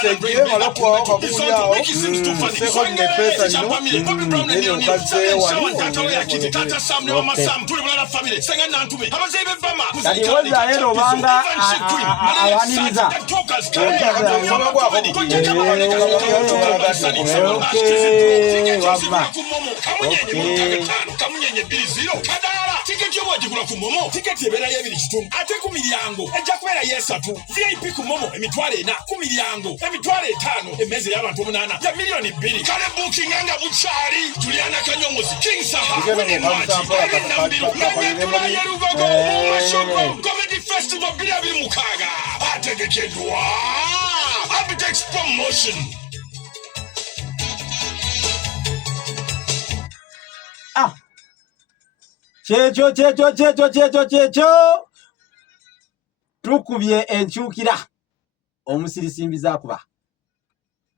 seje malokwa kabuya seko ne pesa no ndio ukaze wali tata Sam ne mama Sam tuli bala family senga nantume abazebe vama kaliweza ero banga awaniriza kamunyenye biliziro kadala tiketi obwagigula ku momo tiketi ebera yebiri kitundu ate ku milyango ejja kubeera yesatu VIP ku momo emitwalo 4 ku milyango emitwalo 5 emmeezi y'abantu 8 ya milioni 2 kale booking nga bukyali Juliana Kanyongozi King Saha Comedy Festival 2026 ategekeddwa Abitex Promotion. Checho tukubye enkyukira omusirisimbi zakuba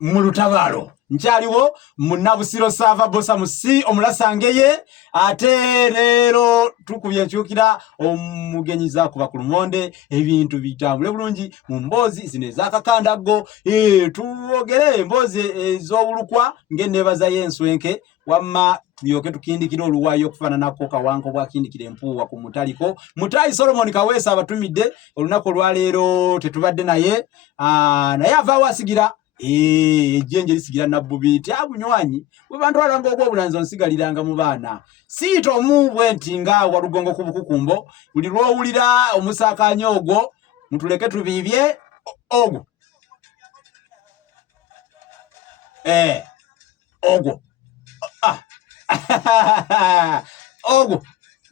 mu lutabalo nkyaliwo munabusiro sava bosa musi omulasangeeye ate leero tukubye enkyukira omugenyi zakuba ku lumonde ebintu bitambule bulungi mu mboozi zino ezakakandago tuwogere emboozi ez'obulukwa ng'enneebaza y'enswenke wamma tulyoke tukindikira oluwayo okufaananako kawanko bwakindikira empuuwa ku mutaliko Mutayi Solomon Kaweesa abatumidde olunaku olwaleero tetubadde naye avaawo asigira ejjenje lisigira nabbubiiti abunywanyi bwe bantwalanga ogw'obulanzi onsigaliranga mu baana siita omubwe nti nga walugongo ku bukukumbo buli lw'owulira omusaakanyo ogwo mutuleke tubiibye ogwo ogwo ogwo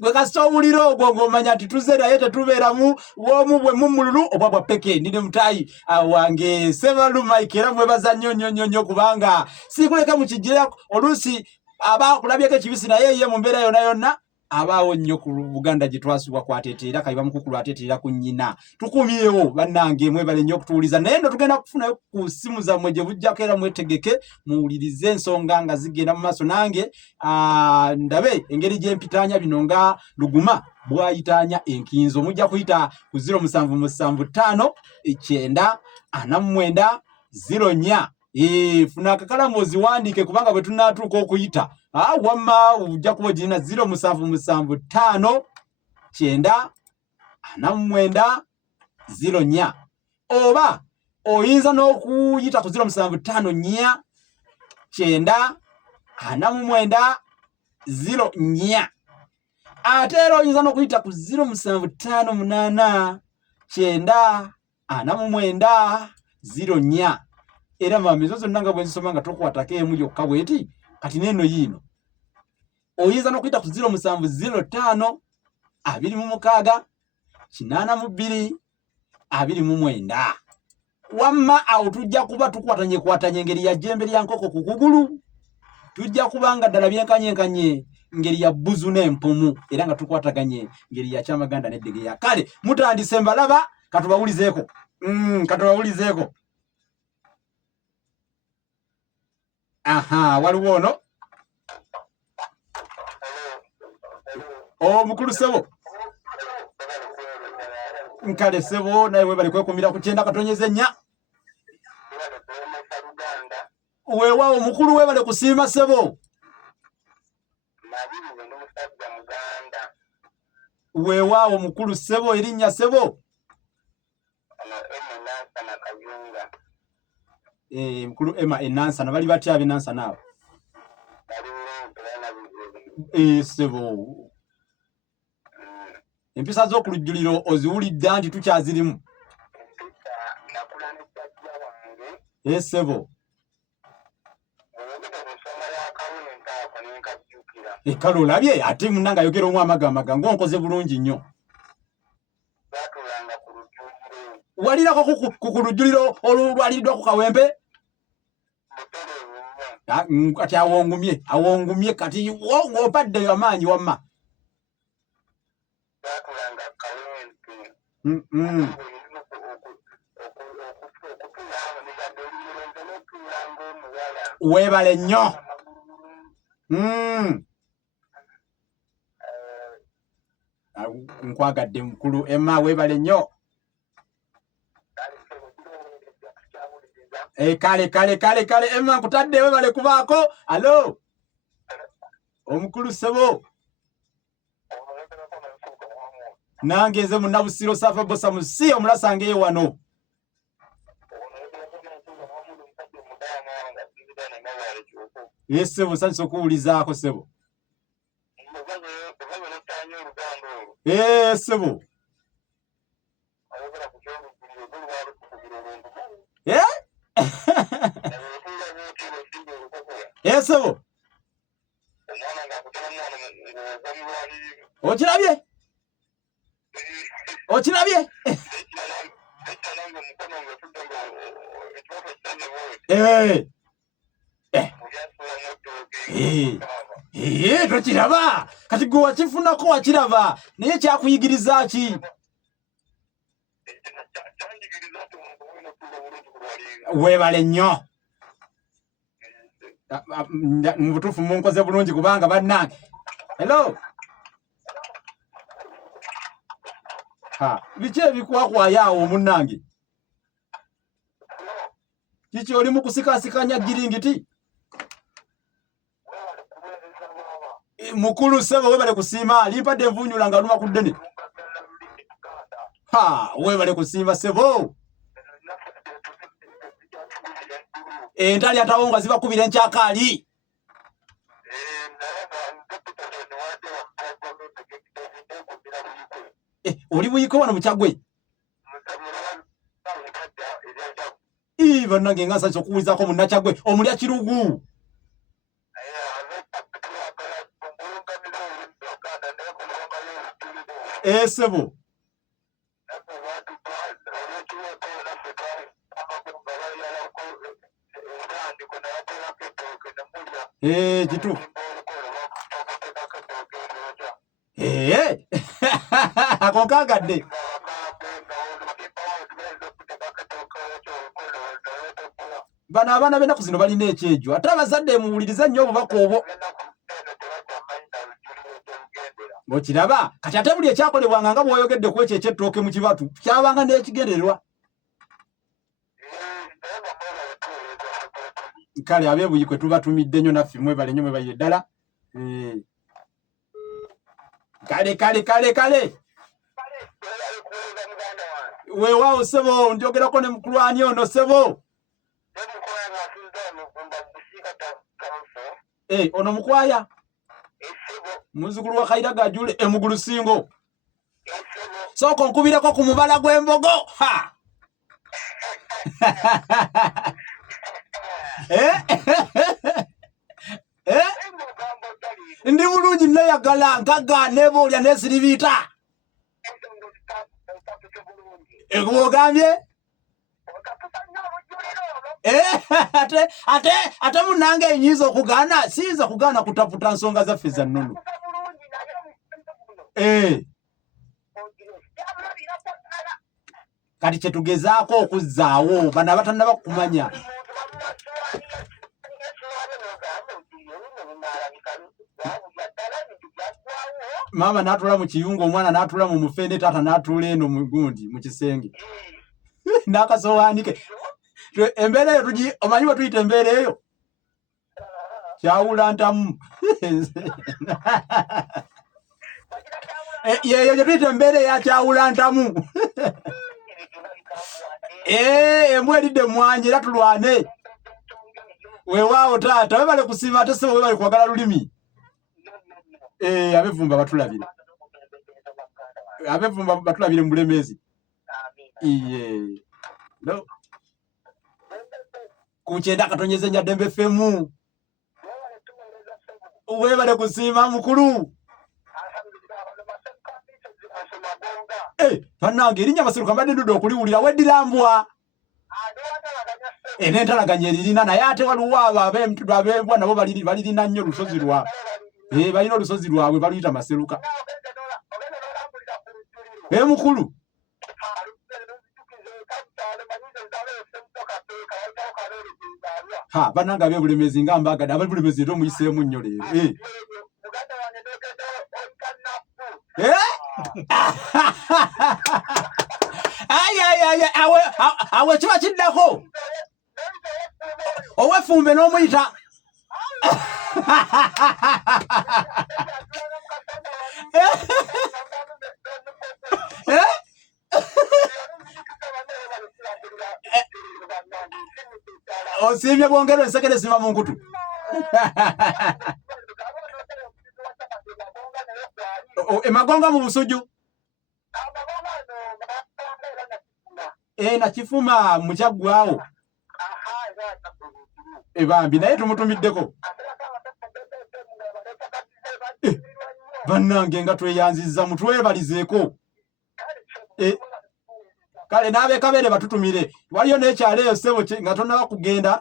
gwe kasita owulira ogwo ng'omanya nti tuze naye tetubeeramu bwomu bwe mumululu obwa bwa peke ndine Mutayi wange Sebalu Mike era mwebaza nnyo kubanga sikuleke mukijira oluusi abakulabyeko ekibisi naye ye mu mbeera yonna abaawo nnyo ku Buganda gye twasubwa kwateeteera kayiba mukukulu ateeteera ku nnyina tukumyewo bannange mwebale nnyo okutuwuliza naye ndo tugenda kufunayo ku simu zammwe gye bujjako era mwetegeke muwulirize ensonga nga zigenda mu maaso nange ndabe engeri gy'empitaanya bino nga Luguma bwayitaanya enkinzo mujja kuyita ku 0775 949 04 funa akakalamu oziwandiike kubanga bwe tunaatuuka okuyita wamma ujja kuba ogirina 0775 949 04 oba oyinza n'okuyita ku 0754 949 04 ate era oyinza n'okuyita ku 0758 949 04 era mamizo zonna nga bwe nzisoma nga tokwatako emu yokka bweti kati neno yino oyinza n'okuyita ku 0705 26 82 29 wamma awo tujja kuba tukwatanye engeri ya jjembe lya nkoko ku kugulu tujja kubanga ddala byenkanyenkanye ngeri ya bbuzu n'empumu era nga tukwataganye ngeri ya kyamaganda n'eddege ya kale mutandise mbalaba katubawulizeeko waliwo ono mukulu Sebo nkale Sebo naye webale kwekumira ku 9 weewaawo mukulu webale kusiima Sebo weewaawo mukulu Sebo erinnya Sebo mukulu Emma Enansana bali batya ab'Enansana abo Sebo empisa z'okulujjuliro oziwulidde nti tukyazirimu Sebo kale olabye ate munanga ayogera omu amagamaga ng'onkoze bulungi nnyo walirako ku lujjuliro olwaliriddwa ku Kawempe kati awongumye kati ng'opaddeyo amaanyi wamma weebale nnyo nkwagadde mukulu Emma weebale nnyo kale emma nkutadde webale kubaako. Alo omukulu ssebo nange nze Munnabusiro Sava Bosa Musi omulasangeyo wano. Ssebo nsanyusa okuwulizaako ssebo. Ssebo ssebo okirabye tokiraba kati gwe wakifunako wakiraba naye kyakuyigiriza ki? Weebale nnyo mu butuufu munkoze bulungi kubanga bannange. Hello biki ebikwakwaya awo munnange? Kiki oli mu kusikasikanya giringiti? Mukulu ssebo weebale kusiima limpadde envunyula nga luma ku ddene. Weebale kusiima ssebo. Entali atawo nga zibakubira enkyakaali. Oli buyiko wano Bukyagwe? Bannange nga nsanyusa okuwulizaako Munnakyagwe omulya kirugu. Ssebo kituufu. Ako nkaagadde. Bano abaana b'ennaku zino balina ekyejo ate abazadde muwulirize nnyo obubaka obwo. Okiraba kati ate buli ekyakolebwanga nga bw'oyogedde ku ekyo eky'ettooke mu kibatu kyabanga n'ekigendererwa. Kale abeebuyikwe tubatumidde nnyo naffe mwebale nnyo mwebalire ddala. Kale weewaawo ssebo njogerako ne mukulwani ono ssebo. Ono mukwaya muzzukulu wa Kaira Gajule emugulu singo. Sooka onkubireko ku mubala gw'embogo. Ndi bulungi neyagala nkaga neboolya nesiribiita. Ogambye? Ate munnange enyiza okugaana siyinza kugaana kutaputa nsonga zaffe za nnono. Kati kyetugezaako okuzzaawo bano abatannaba kumanya. Maama n'atula mu kiyungu, omwana n'atula mu mufende, taata n'atula eno mu gundi mu kisenge. N'akasowaanike. Embeera eyo omanyi bwe tuyita embeera eyo? Kyawula ntamu. Yeyo gye tuyita embeera eya kyawula ntamu. Embwa eridde mmwanyi era tulwane. Weewaawo taata webale kusiima ate ssebo webale kwagala lulimi. Abevumba batulabire. Abevumba batulabire mu Bulemeezi. Ku Kyenda katonyeze Nyaddembe FM. Webale kusiima mukulu. Bannange erinnya Basiruka mbadde ndudde okuliwulira weddirambwa. N'entalaganya eririna naye ate waliwo abo ab'embwa nabo balirina nnyo olusozi lwabwe. Balina olusozi lwabwe baluyita Maseruka. Mukulu. Bannange ab'ebulemezi nga mbagadde ab'ebulemezi era omuyiseemu nnyo leero. Awe kiba kiddako. owefumbe n'omuyita osiimye bwongero ensekere sima mu nkutu emagonga mu busujju nakifuma mukyaggwawo bambi naye tumutumiddeko bannange nga tweyanzizza mutwebalizeeko kale n'abekabere batutumire waliyo n'ekyalo eyo ssebo nga tonnaba kugenda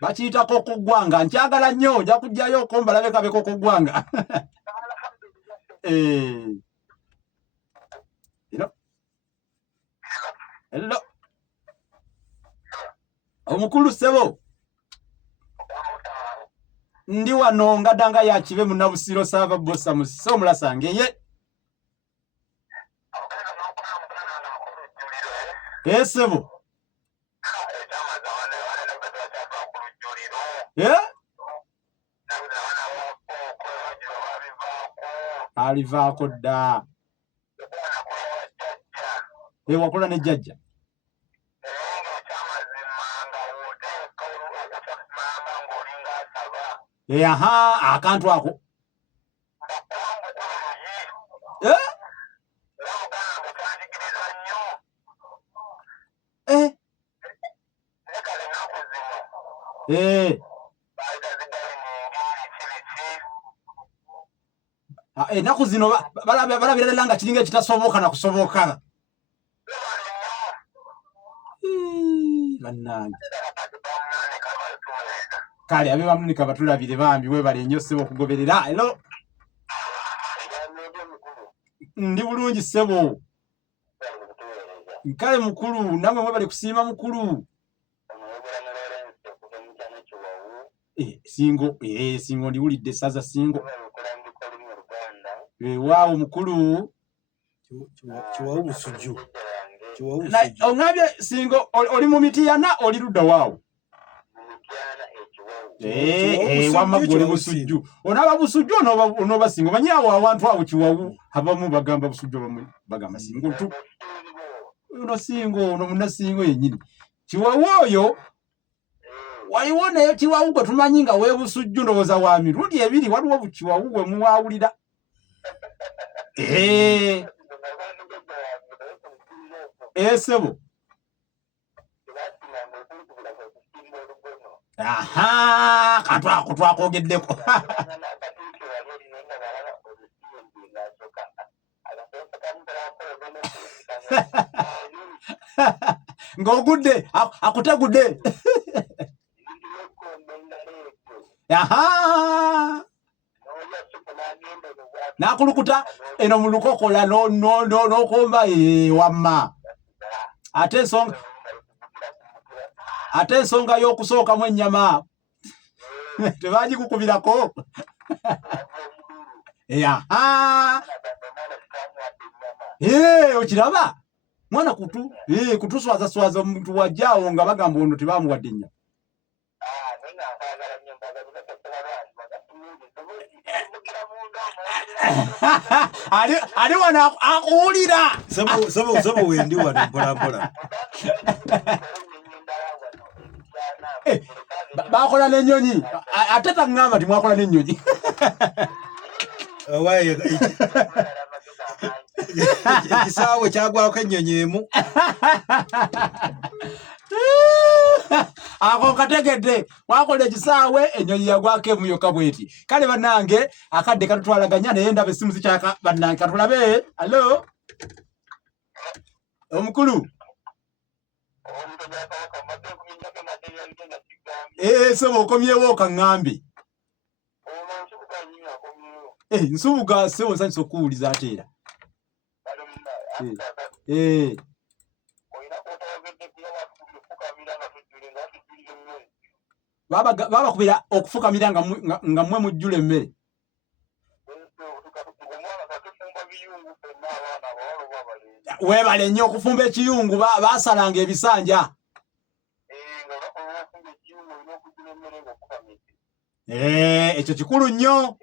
bakiyitako kuggwanga nkyagala nnyo nja kujjayo okombalabe kabeko kuggwanga hello omukulu ssebo ndi wano ngadanga yakibe munabusiro sava bosa muso omulasange ye ssebo alivaako dda wakola ne jjajja aha akantu ako ennaku zino balabira ddala nga kiringa ekitasoboka na kusoboka bannange kale abe bamunika batulabire bambi webale nnyo ssebo okugoberera ero ndi bulungi ssebo kale mukulu namwe mwebale kusiima mukulu singo singo ndiwulidde essaza singo waawo mukulu kiwawu busujju oŋabye singo oli mu mitiyana oli ludda waawo wamagole busujju onaba busujju onoba singo manyi awo awantu awo kiwawu abamu bagamba busujju abamu bagamba singo tu ono singo ono munnasingo yennyini kiwawu oyo waliwo naye kiwawu gwe tumanyi nga weebusujju ndowooza wa mirundi ebiri waliwo bukiwawu gwe muwawulira ssebo aha kantu ako twakogeddeko ng'ogudde akutegudde aha nakulukuta eno mu lukokola n'okomba wamma ate ensonga y'okusookamu ennyama tebagikukubirako okiraba mwana kutuswazaswaza omuntu wajjaawo nga bagamba ono tebamuwadde ennyama ali wano akuwulira sebo wendi wano mpolampola bakola n'ennyonyi ate taŋŋamba timwakola n'ennyonyi ekisaawe kyagwako ennyonyi emu ako kategedde wakola ekisaawe ennyonyi yagwako emu yokka bweti kale bannange akadde katutwalaganya naye ndaba essimu zikyaka bannange katulabe alo omukulu sebo okomyewo okaŋŋambe nsubuga sebo nsanyusa okuwuliza ate era babakubira okufukamira nga mmwe mujjula emmere weebale nnyo okufumba ekiyungu basalanga ebisanja ekyo kikulu nnyo.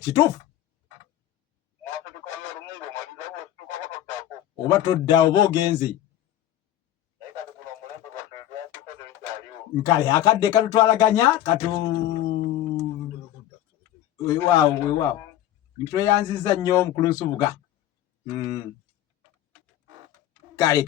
Kituufu. Oba todda oba ogenze. Nkale akadde katutwalaganya weewaawo ntweyanziza nnyo omukulu Nsubuga. Kale